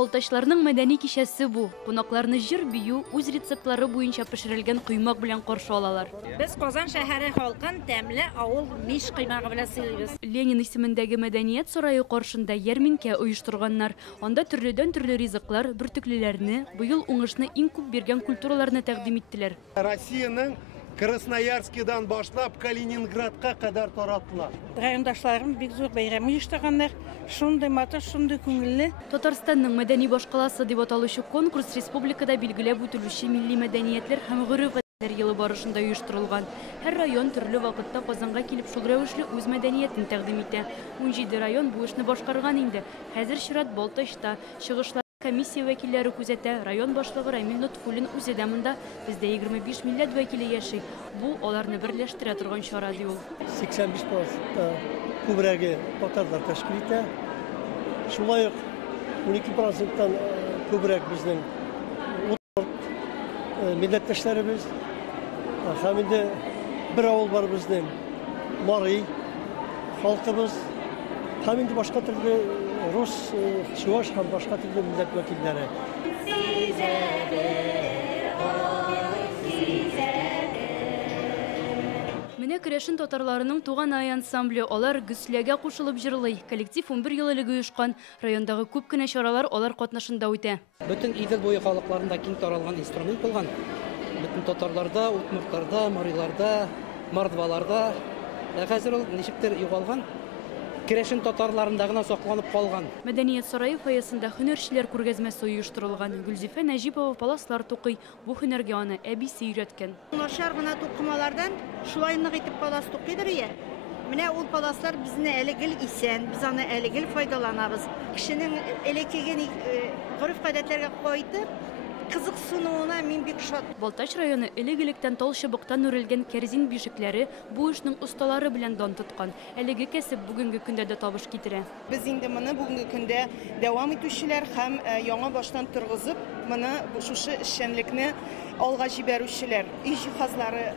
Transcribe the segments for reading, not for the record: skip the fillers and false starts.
Болтачларның мәдәни кичәсе бу. Кунакларны җыр бию үз рецептлары буенча пешерелгән кыймак белән каршы алалар. Без Казан шәһәре халкын тәмле авыл миш кыймагы белән сыйлыйбыз. Ленин исемендәге мәдәният сарае каршында ярминкә оештырганнар. Анда төрледән төрле ризыклар, бөртеклеләрне, быел уңышны иң күп биргән культураларны тәкъдим иттеләр. Россиянең Красноярскидан башлап Калининградка кадәр таратыла. Райондашларым бик зур бәйрәм оештырганнар. Шундый матур, шундый күңелле. Татарстанның мәдәни башкаласы дип аталучы конкурс республикада билгеләп үтелүче милли мәдәниятләр һәм гореф-гадәтләр елы барышында оештырылган. Һәр район төрле вакытта Казанга килеп шул рәвешле үз мәдәниятен тәкъдим итә. 17 район бу эшне башкарган инде. Хәзер чират Болтачта, чыгышлар комиссия вәкилләре күзәтә. Район башлыгы Рамил Нутфуллин үзе дә монда. Бездә 25 милләт вәкиле яши. Бу аларны берләштерә торган чара ди ул. 85% күбрәге татарлар тәшкил итә. Шулай ук 12%-тан күбрәк безнең милләттәшләребез. Һәм инде бер авыл бар безнең Марый халкыбыз. Һәм инде башка төрле рус, чуаш һәм башка төрле милләт вәкилләре. Менә Керәшен татарларының туган ай ансамбле, алар гөсләгә кушылып җырлый. Коллектив 11 ел элек оешкан. Райондагы күп кенә чаралар алар катнашында үтә. Бөтен Идел буе халыкларында киң таралган инструмент булган. Бөтен татарларда, утмуртларда, мариларда, мордваларда. Хәзер ул ничектер югалган. Керәшен татарларында гына сакланып калган. Мәдәният сарае фойесында һөнәрчеләр күргәзмәсе оештырылган. Гөлзифә Нәҗипова паласлар тукый. Бу һөнәргә аны әбисе өйрәткән. Нашар гына тукымалардан шулай нык итеп палас тукыйдыр ия. Менә ул паласлар безне әле гел исән, без аны әле гел файдаланабыз. Кешенең элеккегән гореф-гадәтләргә кайтып, кызыксынуына мин бик шат. Болтач районы элек-электән тал чыбыктан үрелгән кәрзин бишекләре бу эшнең осталары белән дан тоткан. Әлеге кәсеп бүгенге көндә дә табыш китерә. Без инде моны бүгенге көндә дәвам итүчеләр һәм яңа баштан торгызып, моны шушы эшчәнлекне алга җибәрүчеләр, үй җиһазлары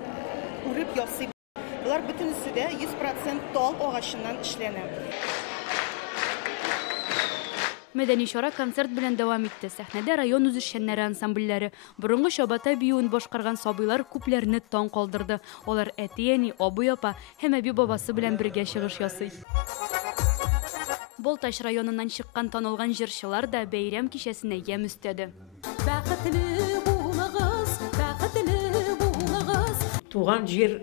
үреп ясый. Булар бөтенесе дә 100% тал агачыннан эшләнә. Мәдәни чара концерт белән дәвам итте. Сәхнәдә район үзешчәннәре ансамбльләре, борынгы чабата биюен башкарган сабыйлар күпләрне таң калдырды. Алар әти-әни, абый-апа һәм әби-бабасы белән бергә чыгыш ясый. Болтач районыннан чыккан танылган җырчылар да бәйрәм кичәсенә ямь өстәде. Бәхетле булыгыз, бәхетле булыгыз. Туган җир,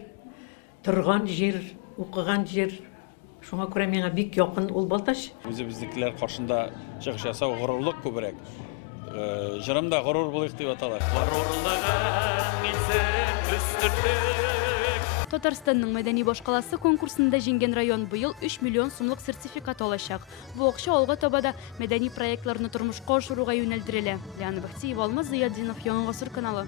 торган җир, укыган җир. Шуңа күрә миңа бик якын ул Болтач. Үзебезнекеләр каршында чыгыш ясау горурлык күбрәк. Җырымда горур булыйк дип аталар. Горурлыгың исән үстерлек. Татарстанның мәдәни башкаласы конкурсында җиңгән район быел 3 миллион сумлык сертификат алачак. Бу акча алга таба да мәдәни проектларны тормышка ашыруга юнәлдерелә. Лиана Бахтиева, Алмаз Зыяддинов, Яңа Гасыр каналы.